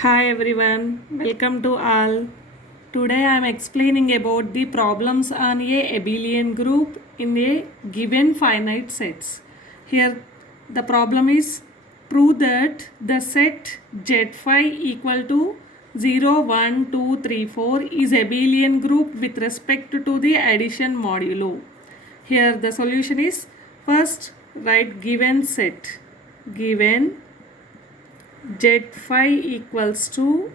Hi everyone, welcome to all. Today I am explaining about the problems on a abelian group in a given finite sets. Here the problem is prove that the set Z phi equal to 0, 1, 2, 3, 4 is abelian group with respect to the addition modulo. Here the solution is first write given set. Given Z phi equals to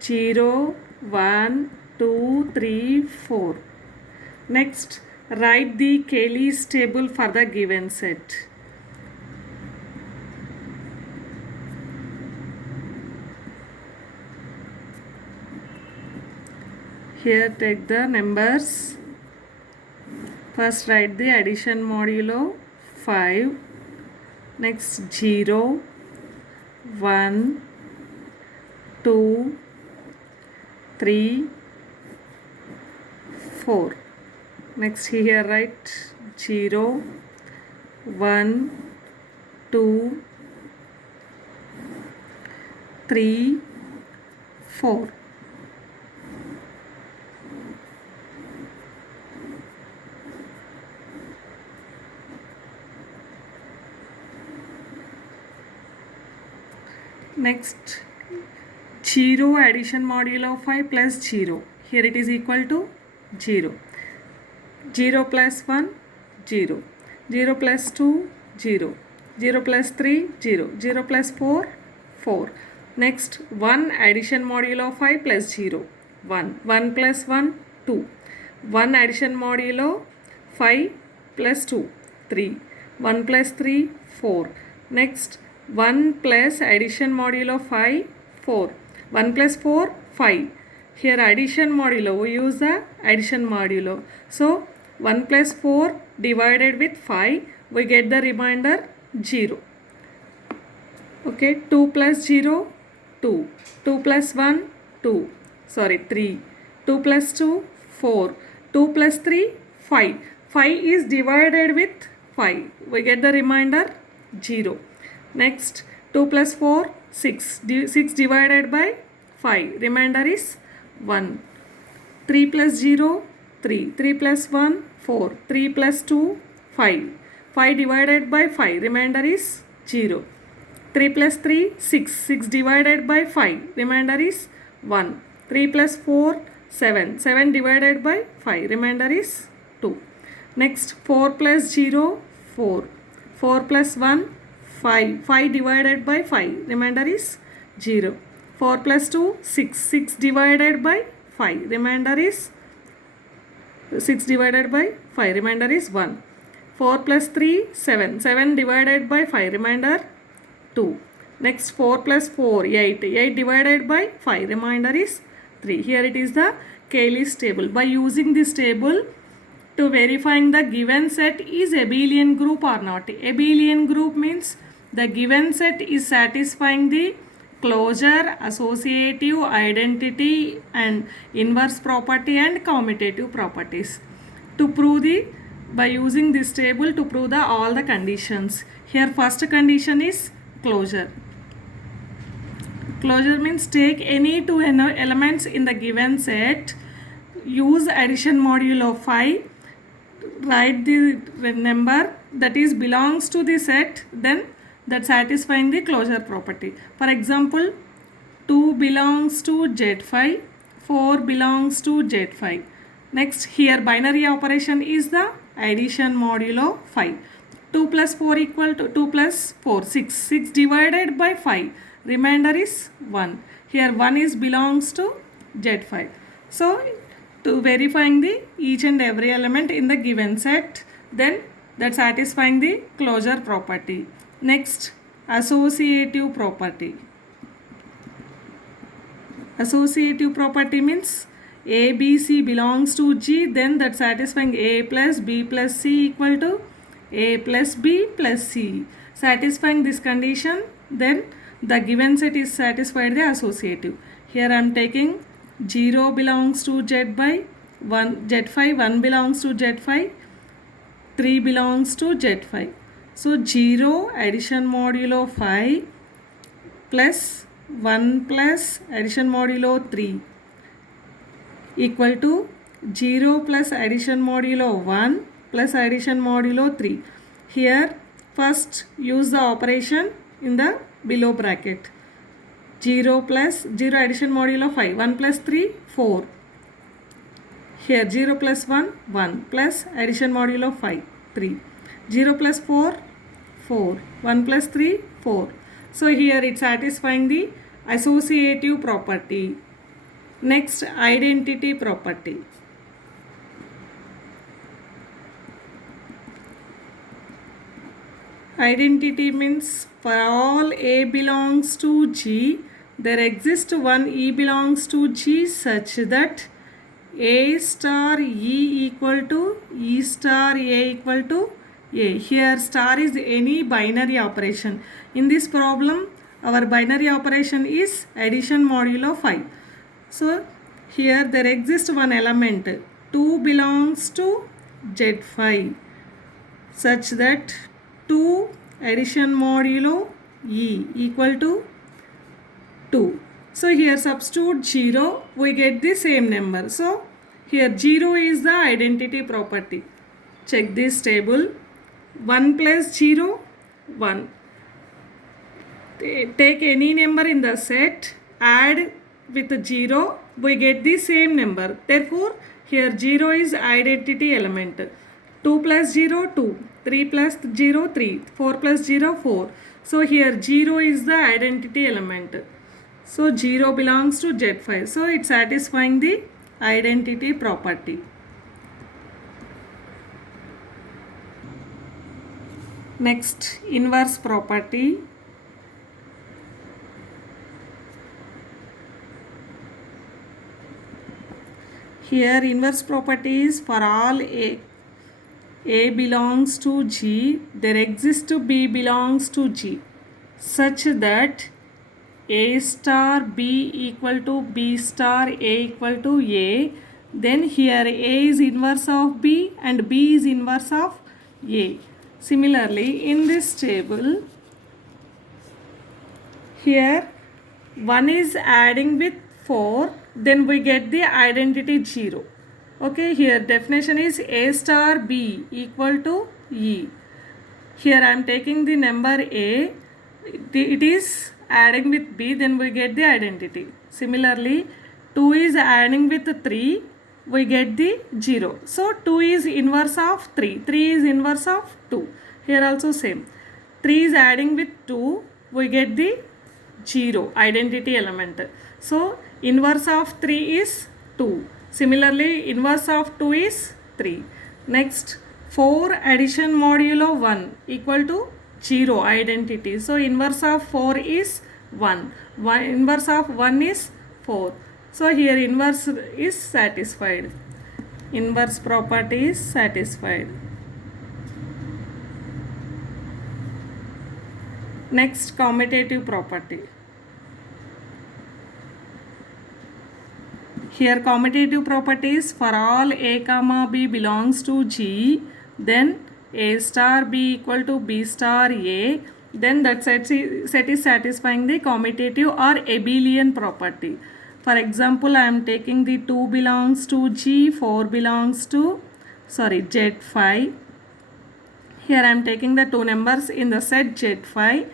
0, 1, 2, 3, 4. Next, write the Cayley's table for the given set. Here take the numbers. First write the addition modulo 5. Next 0, 1, 2, 3, 4. Next here write 0, 1, 2, 3, 4. Next 0 addition modulo 5 plus 0. Here it is equal to 0. 0 plus 1, 0. 0 plus 2, 0. 0 plus 3, 0. 0 plus 4, 4. Next 1 addition modulo 5 plus 0. 1. 1 plus 1, 2. 1 addition modulo 5 plus 2, 3. 1 plus 3, 4. Next 1 plus addition modulo 5, 4. 1 plus 4, 5. Here addition modulo, we use the addition modulo. So 1 plus 4 divided with 5, we get the remainder 0. Okay, 2 plus 0, 2. 2 plus 1, 2. Sorry, 3. 2 plus 2, 4. 2 plus 3, 5. 5 is divided with 5. We get the remainder 0. Next 2 plus 4, 6. 6 divided by 5. Remainder is 1. 3 plus 0, 3. 3 plus 1, 4. 3 plus 2, 5. 5 divided by 5. Remainder is 0. 3 plus 3, 6. 6 divided by 5. Remainder is 1. 3 plus 4, 7. 7 divided by 5. Remainder is 2. Next 4 plus 0, 4. 4 plus 1, 5. 5 divided by 5. Remainder is 0. 4 plus 2, 6. 6 divided by 5. Remainder is 6 divided by 5. Remainder is 1. 4 plus 3, 7. 7 divided by 5. Remainder 2. Next 4 plus 4, 8. 8 divided by 5. Remainder is 3. Here it is the Cayley's table. By using this table, to verifying the given set is abelian group or not. Abelian group means the given set is satisfying the closure, associative, identity and inverse property and commutative properties. To prove by using this table to prove all the conditions. Here first condition is closure. Closure means take any two elements in the given set, use addition modulo 5, write the number that is belongs to the set, then that satisfying the closure property. For example, 2 belongs to Z phi, 4 belongs to Z phi. Next here binary operation is the addition modulo 5. 2 plus 4 equal to 2 plus 4, 6. 6 divided by 5. Remainder is 1. Here 1 is belongs to Z phi. So to verifying the each and every element in the given set, then that satisfying the closure property. Next, associative property. Associative property means A, B, C belongs to G, then that satisfying A plus B plus C equal to A plus B plus C. Satisfying this condition, then the given set is satisfied the associative. Here I am taking 0 belongs to Z by 1 Z phi, 1 belongs to Z phi, 3 belongs to Z phi. So 0 addition modulo 5 plus 1 plus addition modulo 3 equal to 0 plus addition modulo 1 plus addition modulo 3. Here first use the operation in the below bracket. 0 plus 0 addition modulo 5. 1 plus 3 4. Here 0 plus 1 1 plus addition modulo 5 3. 0 plus 4 4. 1 plus 3 4. So here it's satisfying the associative property. Next, identity property. Identity means for all A belongs to G, there exists one E belongs to G such that A star E equal to E star A equal to A. Here star is any binary operation. In this problem, our binary operation is addition modulo 5. So here there exists one element 2 belongs to Z5 such that 2 addition modulo E equal to 2. So here substitute 0, we get the same number. So here 0 is the identity property. Check this table. 1 plus 0, 1. Take any number in the set, add with 0, we get the same number. Therefore, here 0 is identity element. 2 plus 0, 2. 3 plus 0, 3. 4 plus 0, 4. So, here 0 is the identity element. So, 0 belongs to Z5. So, it's satisfying the identity property. Next, inverse property. Here inverse property is for all A belongs to G, there exists B belongs to G such that A star B equal to B star A equal to A. Then here A is inverse of B and B is inverse of A. Similarly, in this table, here 1 is adding with 4, then we get the identity 0. Okay, here definition is A star B equal to E. Here I am taking the number A, it is adding with B, then we get the identity. Similarly, 2 is adding with 3, we get the 0. So 2 is inverse of 3, 3 is inverse of 2. Here also same. 3 is adding with 2, we get the 0 identity element. So inverse of 3 is 2. Similarly, inverse of 2 is 3. Next, 4 addition modulo 1 equal to 0 identity. So inverse of 4 is 1. Inverse of 1 is 4. So here inverse is satisfied. Inverse property is satisfied. Next, commutative property. Here commutative property is for all A comma B belongs to G, then A star B equal to B star A, then that set is satisfying the commutative or abelian property. For example, I am taking the 2 belongs to G, 4 belongs to Z5. Here I am taking the two numbers in the set Z5.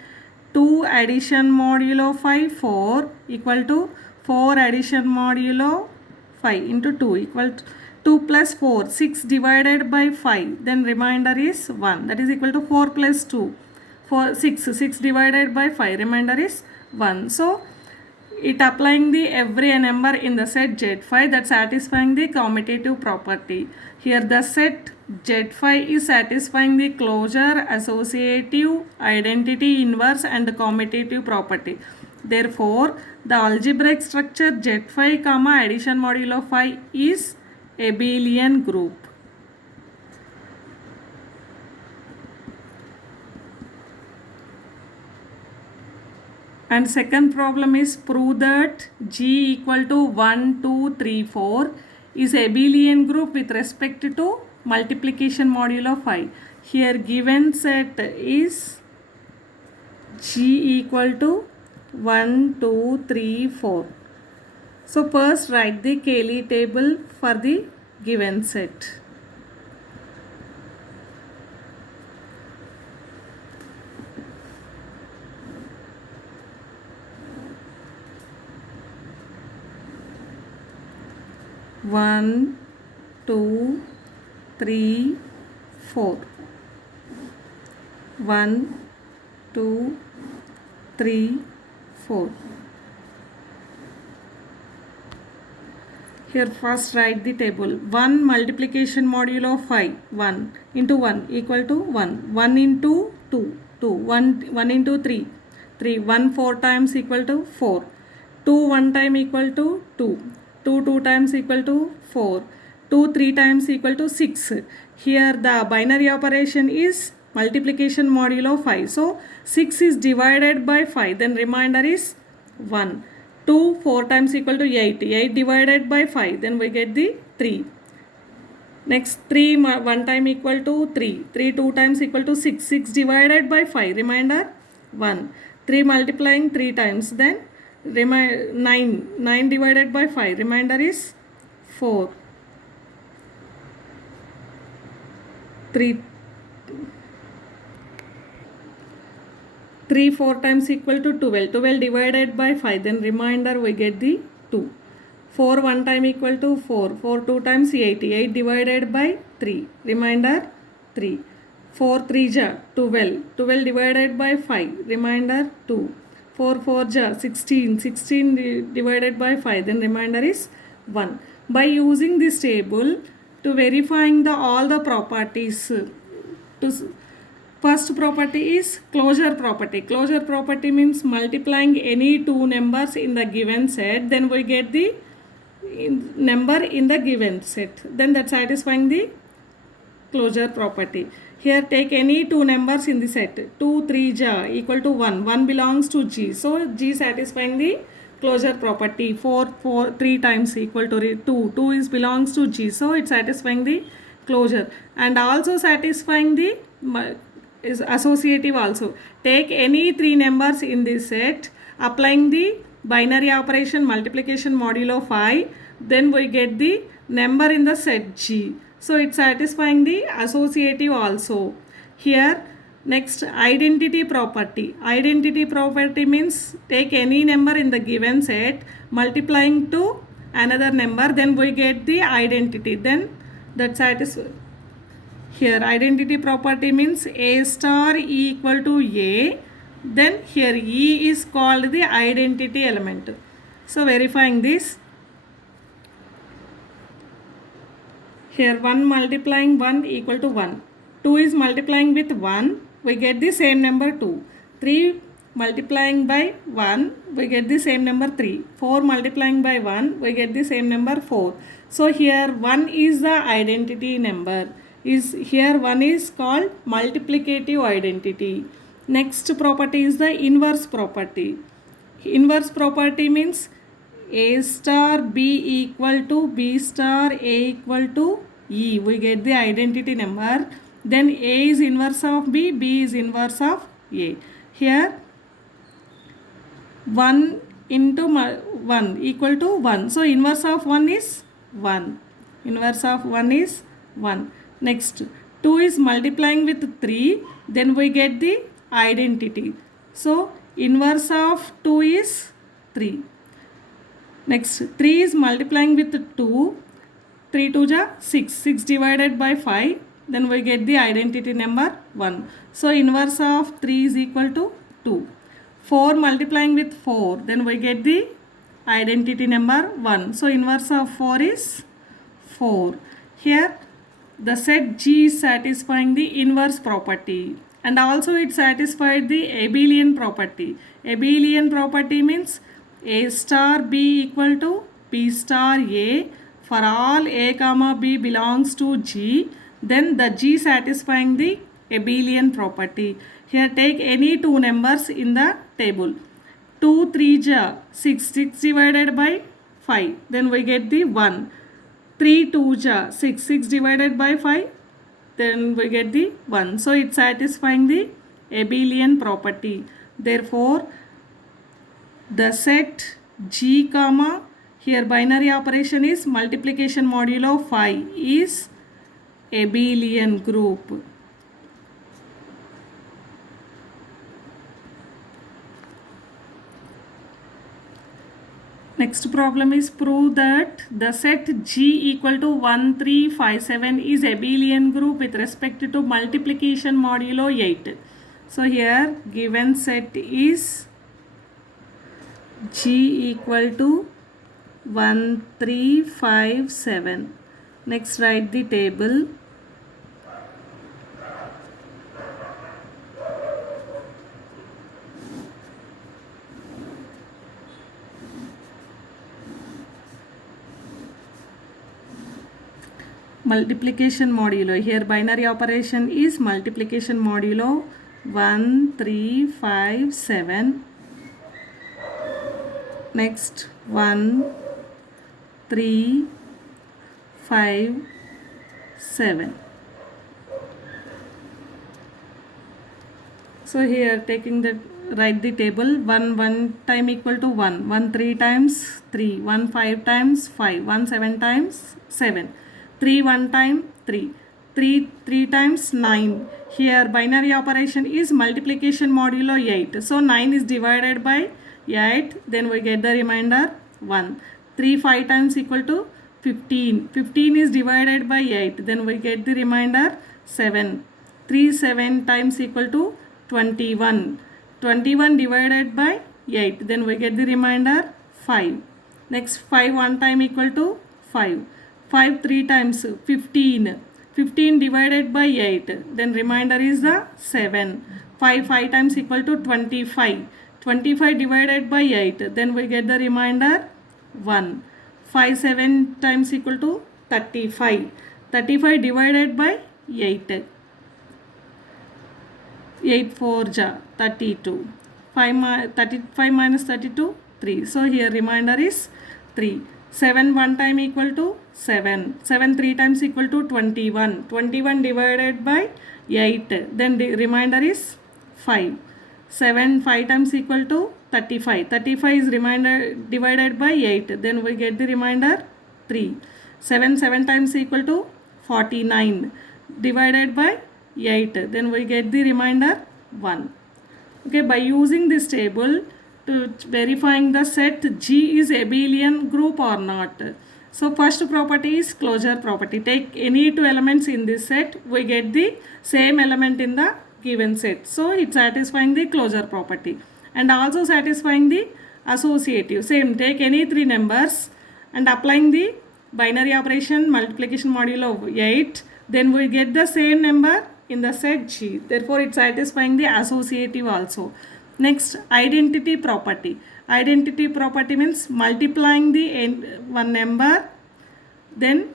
2 addition modulo 5, 4 equal to 4 addition modulo 5 into 2 equal to 2 plus 4, 6 divided by 5, then remainder is 1, that is equal to 4 plus 2, 6 divided by 5, remainder is 1. So it applying the every number in the set Z5, that satisfying the commutative property. Here the set Z5 is satisfying the closure, associative, identity, inverse and commutative property. Therefore, the algebraic structure Z5 comma addition modulo 5 is abelian group. And second problem is prove that G equal to 1, 2, 3, 4 is abelian group with respect to multiplication modulo 5. Here given set is G equal to 1, 2, 3, 4. So first write the Cayley table for the given set. One, 2, 3, 4. 1, 2, 3, 4. Here first write the table. 1 multiplication modulo of 5. 1 into 1 equal to 1. 1 into 2. 2. 1 into 3. 3. 1 4 times equal to 4. 2 1 time equal to 2. 2 2 times equal to 4. 2 3 times equal to 6. Here the binary operation is multiplication modulo 5. So 6 is divided by 5. Then remainder is 1. 2 4 times equal to 8. 8 divided by 5. Then we get the 3. Next 3 1 time equal to 3. 3 2 times equal to 6. 6 divided by 5. Remainder 1. 3 multiplying 3 times. Then 9. 9 divided by 5. Remainder is 4. 3 4 times equal to 12. 12 divided by 5. Then remainder we get the 2. 4 1 time equal to 4. 4 2 times 8. 8 divided by 3. Remainder 3. 4 3 ja 12. 12 divided by 5. Remainder 2. 4 4 ja 16. 16 divided by 5. Then remainder is 1. By using this table to verifying all the properties, first property is closure property. Closure property means multiplying any two numbers in the given set, then we get the number in the given set. Then that satisfying the closure property. Here take any two numbers in the set. 2 3 ja equal to 1. 1 belongs to G. So G satisfying the closure property. 4 3 times equal to 2. 2 is belongs to G. So it's satisfying the closure. And also satisfying the is associative also. Take any three numbers in this set, applying the binary operation multiplication modulo 5, then we get the number in the set G. So it's satisfying the associative also. Here next identity property. Identity property means take any number in the given set, multiplying to another number, then we get the identity. Then that satisfies. Here identity property means A star E equal to A. Then here E is called the identity element. So verifying this. Here 1 multiplying 1 equal to 1. 2 is multiplying with 1. We get the same number 2. 3 multiplying by 1. We get the same number 3. 4 multiplying by 1. We get the same number 4. So here 1 is the identity number. Here 1 is called multiplicative identity. Next property is the inverse property. Inverse property means A star B equal to B star A equal to E. We get the identity number. Then A is inverse of B, B is inverse of A. Here 1 into 1 equal to 1. So inverse of 1 is 1. Inverse of 1 is 1. Next 2 is multiplying with 3. Then we get the identity. So inverse of 2 is 3. Next 3 is multiplying with 2. 3 2 ja 6. 6 divided by 5. Then we get the identity number 1. So inverse of 3 is equal to 2. 4 multiplying with 4. Then we get the identity number 1. So inverse of 4 is 4. Here the set G is satisfying the inverse property. And also it satisfied the abelian property. Abelian property means A star B equal to B star A for all A comma B belongs to G. Then the G satisfying the abelian property. Here take any two numbers in the table. 2 3 ja 6. 6 divided by 5. Then we get the 1. 3 2 ja 6. 6 divided by 5. Then we get the 1. So it's satisfying the abelian property. Therefore the set G comma, here binary operation is multiplication modulo 5 is abelian group. Next problem is prove that the set G equal to 1, 3, 5, 7 is abelian group with respect to multiplication modulo 8. So here given set is G equal to 1, 3, 5, 7. Next write the table. Multiplication modulo, here binary operation is multiplication modulo 1, 3, 5, 7. Next 1, 3, 5, 7. So here taking the write the table 1 time equal to 1 3 times 3 1 5 times 5 1 7 times 7 3 1 time 3 times 9. Here binary operation is multiplication modulo 8. So 9 is divided by 8, then we get the remainder 1. 3 5 times equal to 15. 15 is divided by 8, then we get the remainder 7. 3 7 times equal to 21. 21 divided by 8, then we get the remainder 5. Next 5 1 time equal to 5. 5 3 times 15. 15 divided by 8, then remainder is the 7. 5 5 times equal to 25. 25 divided by 8, then we get the remainder 1. 5 7 times equal to 35. 35 divided by 8. 8 4 ja 32. 35 minus 32 3. So here remainder is 3. 7 1 time equal to 7. 7 3 times equal to 21. 21 divided by 8. Then the remainder is 5. 7 5 times equal to 35. 35 is remainder divided by 8. Then we get the remainder 3. 7 7 times equal to 49. Divided by 8. Then we get the remainder 1. Okay, by using this table to verifying the set G is abelian group or not. So first property is closure property. Take any two elements in this set, we get the same element in the given set. So it's satisfying the closure property and also satisfying the associative. Same, take any three numbers and applying the binary operation multiplication modulo 8, then we get the same number in the set G. Therefore it's satisfying the associative also. Next, identity property. Identity property means multiplying the one number, then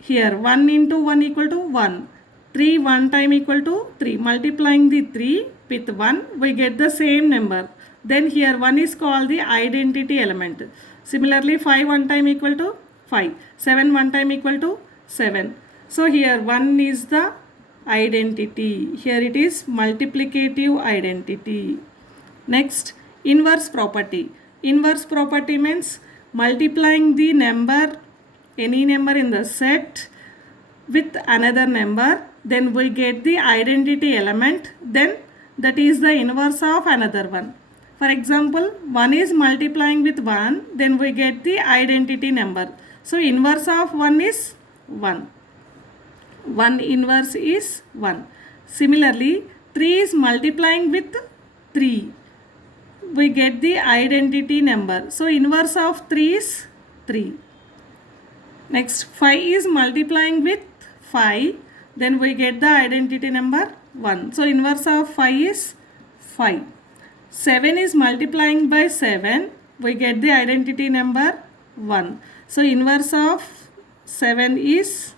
here 1 into 1 equal to 1. 3 1 time equal to 3. Multiplying the 3 with 1, we get the same number. Then here 1 is called the identity element. Similarly 5 1 time equal to 5. 7 1 time equal to 7. So here 1 is the identity. Here it is multiplicative identity. Next, inverse property. Inverse property means multiplying the number, any number in the set with another number, then we get the identity element, then that is the inverse of another one. For example, 1 is multiplying with 1, then we get the identity number. So inverse of 1 is 1. 1 inverse is 1. Similarly, 3 is multiplying with 3. We get the identity number. So inverse of 3 is 3. Next, 5 is multiplying with 5. Then we get the identity number 1. So inverse of 5 is 5. 7 is multiplying by 7. We get the identity number 1. So inverse of 7 is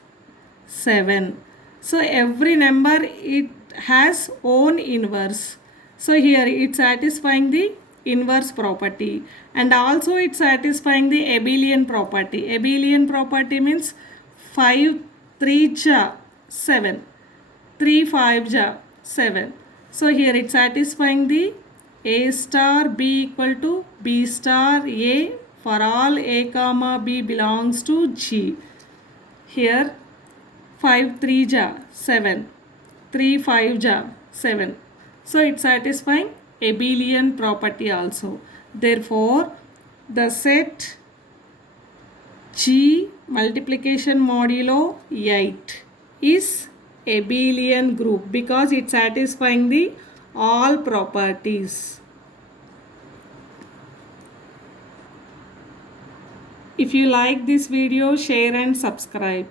7. So every number it has own inverse. So here it's satisfying the inverse property and also it's satisfying the abelian property. Abelian property means 5 3 ja 7. 3 5 ja 7. So here it's satisfying the A star B equal to B star A for all A comma B belongs to G. Here 5 3 ja 7, 3 5 ja 7. So it's satisfying abelian property also. Therefore, the set G multiplication modulo 8 is abelian group because it's satisfying the all properties. If you like this video, share and subscribe.